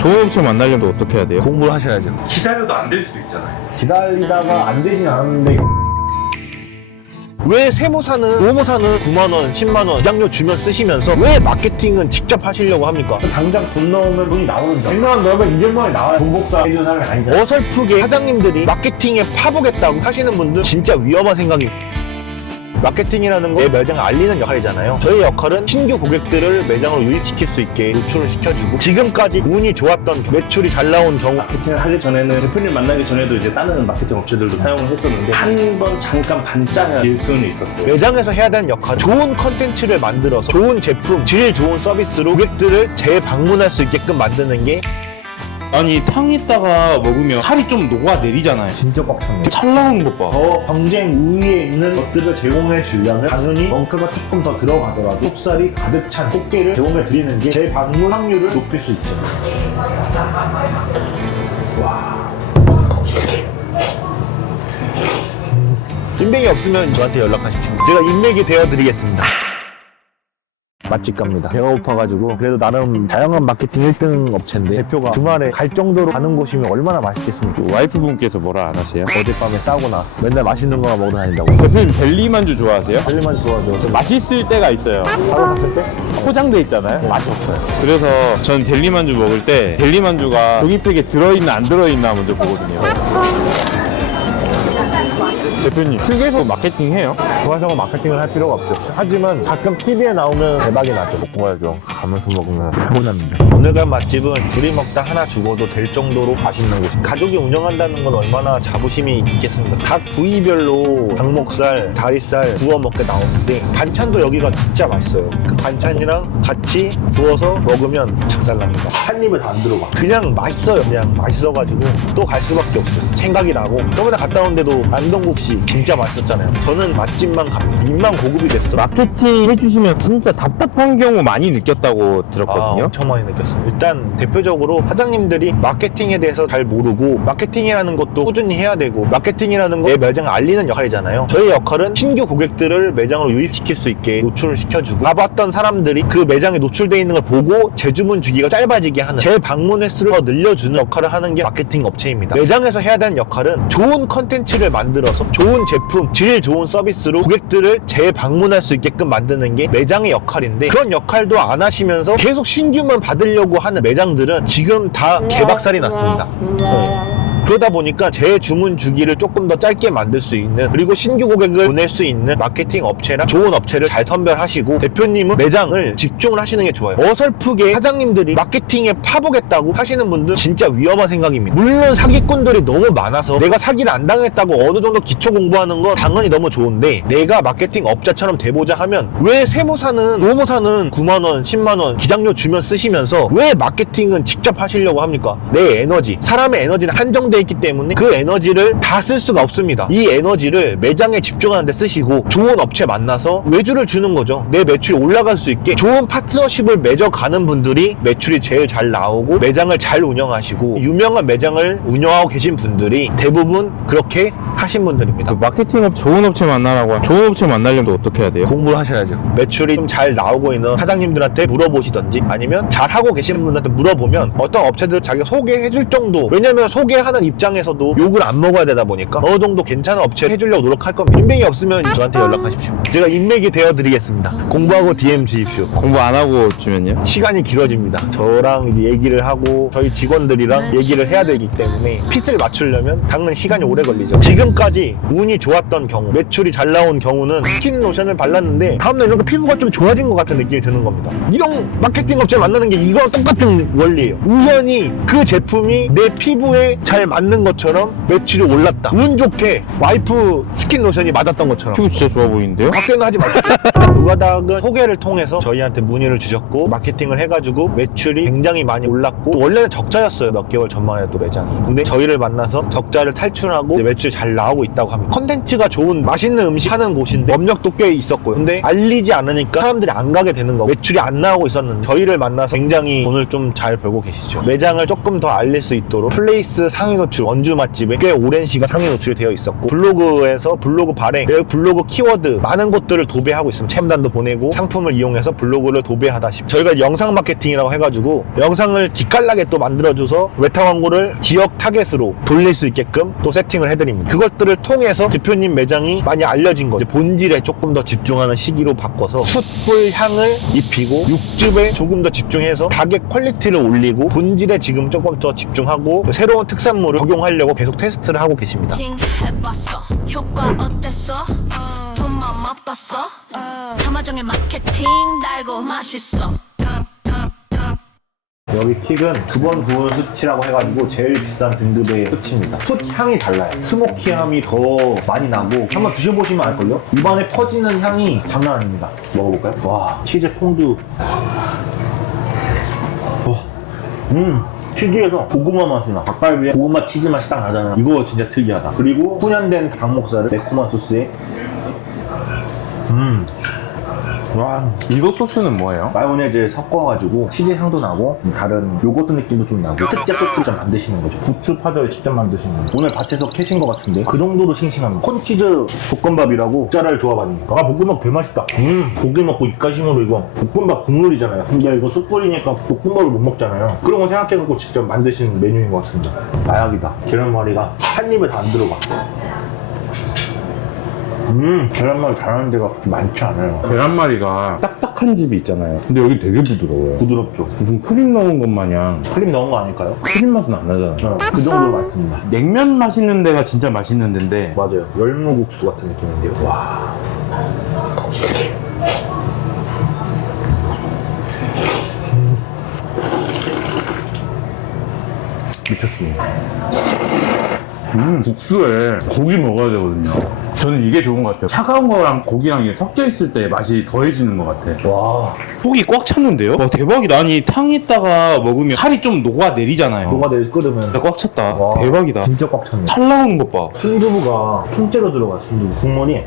좋은 업체 만나려면 어떻게 해야 돼요? 공부를 하셔야죠. 기다려도 안 될 수도 있잖아요. 기다리다가 안 되진 않았는데 왜 세무사는 노무사는 9만원, 10만원 이장료 주면 쓰시면서 왜 마케팅은 직접 하시려고 합니까? 당장 돈 넣으면 돈이 나오는데 100만 원 넣으면 200만 원이 나와요 돈 복사 해주는 사람이 아니잖아 어설프게 사장님들이 마케팅에 파보겠다고 하시는 분들 진짜 위험한 생각이 마케팅이라는 건 내 매장을 알리는 역할이잖아요. 저희 역할은 신규 고객들을 매장으로 유입시킬 수 있게 노출을 시켜주고 지금까지 운이 좋았던 경- 매출이 잘 나온 경우 마케팅을 하기 전에는 대표님 만나기 전에도 이제 다른 마케팅 업체들도 사용을 했었는데 한 번 잠깐 반짝 일 수는 있었어요. 매장에서 해야 되는 역할 좋은 컨텐츠를 만들어서 좋은 제품, 질 좋은 서비스로 고객들을 재방문할 수 있게끔 만드는 게 아니 탕에다가 먹으면 살이 좀 녹아내리잖아요. 진짜 꽉찼네. 살 나오는 것 봐. 더 경쟁 우위에 있는 것들을 제공해 주려면 당연히 원가가 조금 더 들어가더라도 속살이 가득 찬 꽃게를 제공해 드리는 게 재방문 확률을 높일 수 있죠. 인맥이 없으면 저한테 연락하십시오. 제가 인맥이 되어드리겠습니다. 맛집 갑니다. 배가 고파가지고 그래도 나름 다양한 마케팅 1등 업체인데 대표가 주말에 갈 정도로 가는 곳이면 얼마나 맛있겠습니까? 와이프분께서 뭐라 안 하세요? 어젯밤에 싸고 나서 맨날 맛있는 거만 먹고 다닌다고. 대표님 델리만주 좋아하세요? 빨리만 좋아하죠. 좀 맛있을 때가 있어요. 바로 갔을 때 포장돼 있잖아요. 맛이 없어요. 그래서 전 델리만주 먹을 때 델리만주가 종이팩에 들어있나 안 들어있나 먼저 보거든요. 대표님 휴게소 마케팅 해요? 좋아서 마케팅을 할 필요가 없어요. 하지만 가끔 TV에 나오면 대박이 나죠. 먹어야죠. 가면서 먹으면 해보답니다. 오늘 간 맛집은 둘이 먹다 하나 죽어도 될 정도로 맛있는 곳. 가족이 운영한다는 건 얼마나 자부심이 있겠습니까? 각 부위별로 닭목살, 다리살 구워 먹게 나오는데 반찬도 여기가 진짜 맛있어요. 그 반찬이랑 같이 구워서 먹으면 작살납니다. 한 입에 다 안 들어가. 그냥 맛있어요. 그냥 맛있어가지고 또 갈 수밖에 없어요. 생각이 나고 저번에 갔다 온데도 안동국시 진짜 맛있었잖아요. 저는 맛집만 갑니다. 입만 고급이 됐어. 마케팅 해주시면 진짜 답답한 경우 많이 느꼈다고 아, 들었거든요. 엄청 많이 느꼈어요. 일단 대표적으로 사장님들이 마케팅에 대해서 잘 모르고 마케팅이라는 것도 꾸준히 해야 되고 마케팅이라는 건 내 매장을 알리는 역할이잖아요. 저희 역할은 신규 고객들을 매장으로 유입시킬 수 있게 노출을 시켜주고 가봤던 사람들이 그 매장에 노출되어 있는 걸 보고 재주문 주기가 짧아지게 하는 재방문 횟수를 더 늘려주는 역할을 하는 게 마케팅 업체입니다. 매장에서 해야 되는 역할은 좋은 컨텐츠를 만들어서 좋은 제품, 질 좋은 서비스로 고객들을 재방문할 수 있게끔 만드는 게 매장의 역할인데 그런 역할도 안 하시면서 계속 신규만 받으려고 하는 매장들은 지금 다 개박살이 났습니다. 네. 그러다 보니까 재주문 주기를 조금 더 짧게 만들 수 있는 그리고 신규 고객을 보낼 수 있는 마케팅 업체랑 좋은 업체를 잘 선별하시고 대표님은 매장을 집중을 하시는 게 좋아요. 어설프게 사장님들이 마케팅에 파보겠다고 하시는 분들 진짜 위험한 생각입니다. 물론 사기꾼들이 너무 많아서 내가 사기를 안 당했다고 어느 정도 기초 공부하는 건 당연히 너무 좋은데 내가 마케팅 업자처럼 돼보자 하면 왜 세무사는 노무사는 9만원, 10만원 기장료 주면 쓰시면서 왜 마케팅은 직접 하시려고 합니까? 내 에너지, 사람의 에너지는 한정 돼 있기 때문에 그 에너지를 다 쓸 수가 없습니다. 이 에너지를 매장에 집중하는 데 쓰시고 좋은 업체 만나서 외주를 주는 거죠. 내 매출이 올라갈 수 있게 좋은 파트너십을 맺어가는 분들이 매출이 제일 잘 나오고 매장을 잘 운영하시고 유명한 매장을 운영하고 계신 분들이 대부분 그렇게 하신 분들입니다. 그 마케팅 업 좋은 업체 만나라고 좋은 업체 만나려면 어떻게 해야 돼요? 공부를 하셔야죠. 매출이 좀 잘 나오고 있는 사장님들한테 물어보시던지 아니면 잘하고 계시는 분한테 물어보면 어떤 업체들 자기가 소개해줄 정도 왜냐면 소개하는 입장에서도 욕을 안 먹어야 되다 보니까 어느 정도 괜찮은 업체 해주려고 노력할 겁니다 인맥이 없으면 저한테 연락하십시오 제가 인맥이 되어드리겠습니다 공부하고 DM 주십시오 공부 안 하고 주면요? 시간이 길어집니다. 저랑 이제 얘기를 하고 저희 직원들이랑 얘기를 해야 되기 때문에 핏을 맞추려면 당연히 시간이 오래 걸리죠. 지금까지 운이 좋았던 경우, 매출이 잘 나온 경우는 스킨 로션을 발랐는데 다음날 이렇게 피부가 좀 좋아진 것 같은 느낌이 드는 겁니다. 이런 마케팅 업체 만나는 게 이거 똑같은 원리예요. 우연히 그 제품이 내 피부에 잘 맞는 것처럼 매출이 올랐다. 운 좋게 와이프 스킨 로션이 맞았던 것처럼. 피부 진짜 좋아 보이는데요? 밖에는 하지 마세요. 노가닥은 소개를 통해서 저희한테 문의를 주셨고 마케팅을 해가지고 매출이 굉장히 많이 올랐고 원래는 적자였어요 몇 개월 전만 해도 매장이 근데 저희를 만나서 적자를 탈출하고 매출이 잘 나오고 있다고 합니다 컨텐츠가 좋은 맛있는 음식 하는 곳인데 업력도 꽤 있었고요 근데 알리지 않으니까 사람들이 안 가게 되는 거고 매출이 안 나오고 있었는데 저희를 만나서 굉장히 돈을 좀 잘 벌고 계시죠 매장을 조금 더 알릴 수 있도록 플레이스 상위 노출 원주 맛집에 꽤 오랜 시간 상위 노출이 되어 있었고 블로그에서 블로그 발행 그리고 블로그 키워드 많은 것들을 도배하고 있습니다. 체험단도 보내고 상품을 이용해서 블로그를 도배하다 싶 저희가 영상 마케팅이라고 해가지고 영상을 기깔나게 또 만들어줘서 외타 광고를 지역 타겟으로 돌릴 수 있게끔 또 세팅을 해드립니다. 그것들을 통해서 대표님 매장이 많이 알려진 거죠. 본질에 조금 더 집중하는 시기로 바꿔서 숯불 향을 입히고 육즙에 조금 더 집중해서 가격 퀄리티를 올리고 본질에 지금 조금 더 집중하고 또 새로운 특산물 을 적용하려고 계속 테스트를 하고 계십니다 징 해봤어 효과 어땠어 돈만 맛봤어 참아정의 마케팅 달고 맛있어 여기 킥은 두 번 구운 수치라고 해가지고 제일 비싼 등급의 수치입니다. 숯 향이 달라요. 스모키함이 더 많이 나고 한번 드셔보시면 알걸요? 입안에 퍼지는 향이 장난 아닙니다. 먹어볼까요? 와 치즈 퐁듀. 와, 음. 치즈에서 고구마 맛이 나. 닭갈비에 고구마 치즈 맛이 딱 나잖아요. 이거 진짜 특이하다. 그리고 훈연된 닭목살을 매콤한 소스에 음. 와, 이거 소스는 뭐예요? 마요네즈 섞어가지고 치즈 향도 나고 다른 요거트 느낌도 좀 나고 특제 소스 좀 만드시는 거죠. 부추 파절을 직접 만드시는 거죠 오늘 밭에서 캐신 것 같은데 그 정도로 싱싱합니다 콘치즈 볶음밥이라고 짜라를 조합하니까 아 볶음밥 개맛있다. 음 고기 먹고 입가심으로 이거. 볶음밥 국물이잖아요. 근데 이거 숯불이니까 볶음밥을 못 먹잖아요. 그런 거 생각해갖고 직접 만드신 메뉴인 것 같습니다. 마약이다. 계란말이가 한 입에 다 안 들어가 음 계란말이 잘하는 데가 그렇게 많지 않아요 계란말이가 딱딱한 집이 있잖아요. 근데 여기 되게 부드러워요. 부드럽죠 무슨 크림 넣은 것 마냥 크림 넣은 거 아닐까요? 크림 맛은 안 나잖아요. 어, 그 정도로 맛있습니다. 냉면 맛있는 데가 진짜 맛있는 데인데 맞아요. 열무국수 같은 느낌인데요. 와. 미쳤습니다. 음, 국수에 고기 먹어야 되거든요. 저는 이게 좋은 것 같아요. 차가운 거랑 고기랑 이게 섞여 있을 때 맛이 더해지는 것 같아. 와. 속이 꽉 찼는데요? 와 대박이다. 아니 탕에다가 먹으면 살이 좀 녹아 내리잖아요. 뭐가 내일 끓으면 꽉 찼다. 와. 대박이다. 진짜 꽉 찼네. 살 나오는 것 봐. 순두부가 통째로 들어가 순두부. 국물이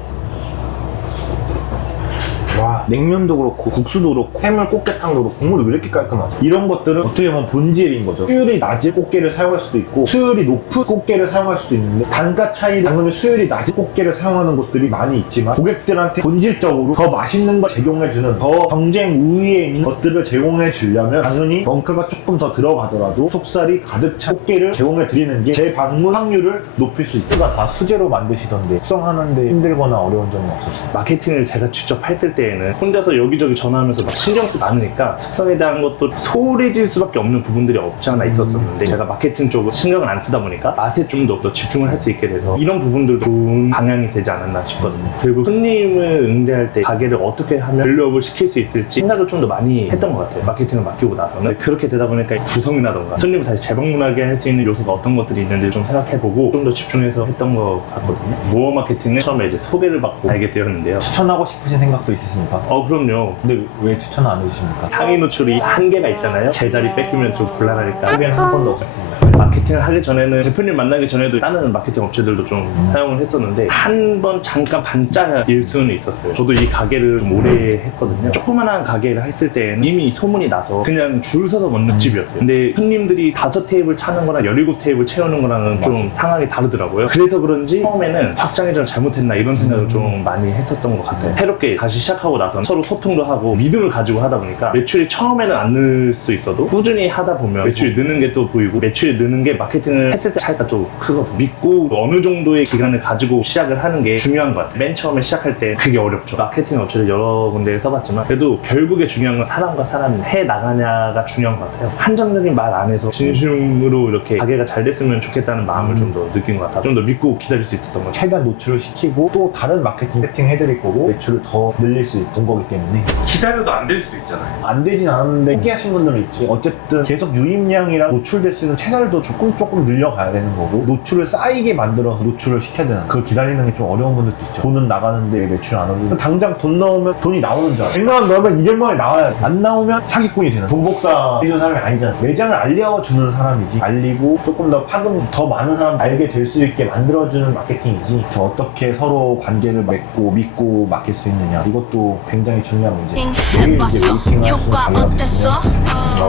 와 냉면도 그렇고 국수도 그렇고 해물 꽃게탕도 그렇고 국물이 왜 이렇게 깔끔하지? 이런 것들은 어떻게 보면 본질인 거죠 수율이 낮은 꽃게를 사용할 수도 있고 수율이 높은 꽃게를 사용할 수도 있는데 단가 차이 당연히 수율이 낮은 꽃게를 사용하는 곳들이 많이 있지만 고객들한테 본질적으로 더 맛있는 걸 제공해주는 더 경쟁 우위에 있는 것들을 제공해 주려면 당연히 원가가 조금 더 들어가더라도 속살이 가득 찬 꽃게를 제공해 드리는 게 제 방문 확률을 높일 수 있다 다 수제로 만드시던데 숙성하는데 힘들거나 어려운 점은 없었어요 마케팅을 제가 직접 했을 때 에는 혼자서 여기저기 전화하면서 막 신경도 많으니까 숙성에 대한 것도 소홀해질 수밖에 없는 부분들이 없지 않아 있었었는데 제가 마케팅 쪽으로 신경을 안 쓰다 보니까 맛에 좀 더 집중을 할 수 있게 돼서 이런 부분들도 좋은 방향이 되지 않았나 싶거든요. 결국 손님을 응대할 때 가게를 어떻게 하면 밸류업을 시킬 수 있을지 생각을 좀 더 많이 했던 것 같아요. 마케팅을 맡기고 나서는 그렇게 되다 보니까 구성이라던가 손님을 다시 재방문하게 할 수 있는 요소가 어떤 것들이 있는지 좀 생각해보고 좀 더 집중해서 했던 것 같거든요. 모어 마케팅은 처음에 이제 소개를 받고 알게 되었는데요. 추천하고 싶으신 생각도 있으 십니까? 어 그럼요. 근데 왜 추천 안 해주십니까? 상위 노출이 한계가 있잖아요. 제자리 뺏기면 좀 곤란하니까. 소개는 한 번도 없었습니다 마케팅을 하기 전에는 대표님 만나기 전에도 다른 마케팅 업체들도 좀 사용을 했었는데 한 번 잠깐 반짝 일 수는 있었어요. 저도 이 가게를 좀 오래 했거든요. 조그만한 가게를 했을 때는 이미 소문이 나서 그냥 줄 서서 먹는 집이었어요. 근데 손님들이 다섯 테이블 차는 거랑 열일곱 테이블 채우는 거랑은 좀 상황이 다르더라고요. 그래서 그런지 처음에는 확장이 좀 잘못했나 이런 생각을 좀 많이 했었던 것 같아요. 새롭게 다시 시작하고 나서 서로 소통도 하고 믿음을 가지고 하다 보니까 매출이 처음에는 안 늘 수 있어도 꾸준히 하다 보면 매출이 느는 게 또 보이고 매출이 느는 게 마케팅을 했을 때 차이가 좀 크거든. 믿고 어느 정도의 기간을 가지고 시작을 하는 게 중요한 것 같아요. 맨 처음에 시작할 때 그게 어렵죠. 마케팅 업체를 여러 군데 써봤지만 그래도 결국에 중요한 건 사람과 사람 해 나가냐가 중요한 것 같아요. 한정적인 말안 해서 진심으로 이렇게 가게가 잘 됐으면 좋겠다는 마음을 좀 더 느낀 것 같아요. 좀 더 믿고 기다릴 수 있었던 거죠. 최대한 노출을 시키고 또 다른 마케팅 세팅 해드릴 거고 매출을 더 늘릴 수 있는 거기 때문에 기다려도 안 될 수도 있잖아요. 안 되진 않았는데 포기하신 분들은 있죠 어쨌든 계속 유입량이랑 노출될 수 있는 채널 도 조금 조금 늘려가야 되는 거고 노출을 쌓이게 만들어서 노출을 시켜야 되는 그걸 기다리는 게 좀 어려운 분들도 있죠. 돈은 나가는데 왜 매출 안 오고 당장 돈 넣으면 돈이 나오는 줄 알아 100만 원 넣으면 200만 원이 나와야 돼. 안 나오면 사기꾼이 되는. 돈 복사 해준 사람이 아니잖아 매장을 알려주는 사람이지. 알리고 조금 더 파급 더 많은 사람 알게 될 수 있게 만들어주는 마케팅이지. 저 어떻게 서로 관계를 맺고 믿고 맡길 수 있느냐. 이것도 굉장히 중요한 문제예요. 징 해봤어? 효과 어땠어?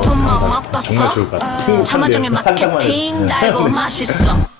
돈만 맛봤어? 정말 좋을 것 같아요. 마케팅 달고 맛있어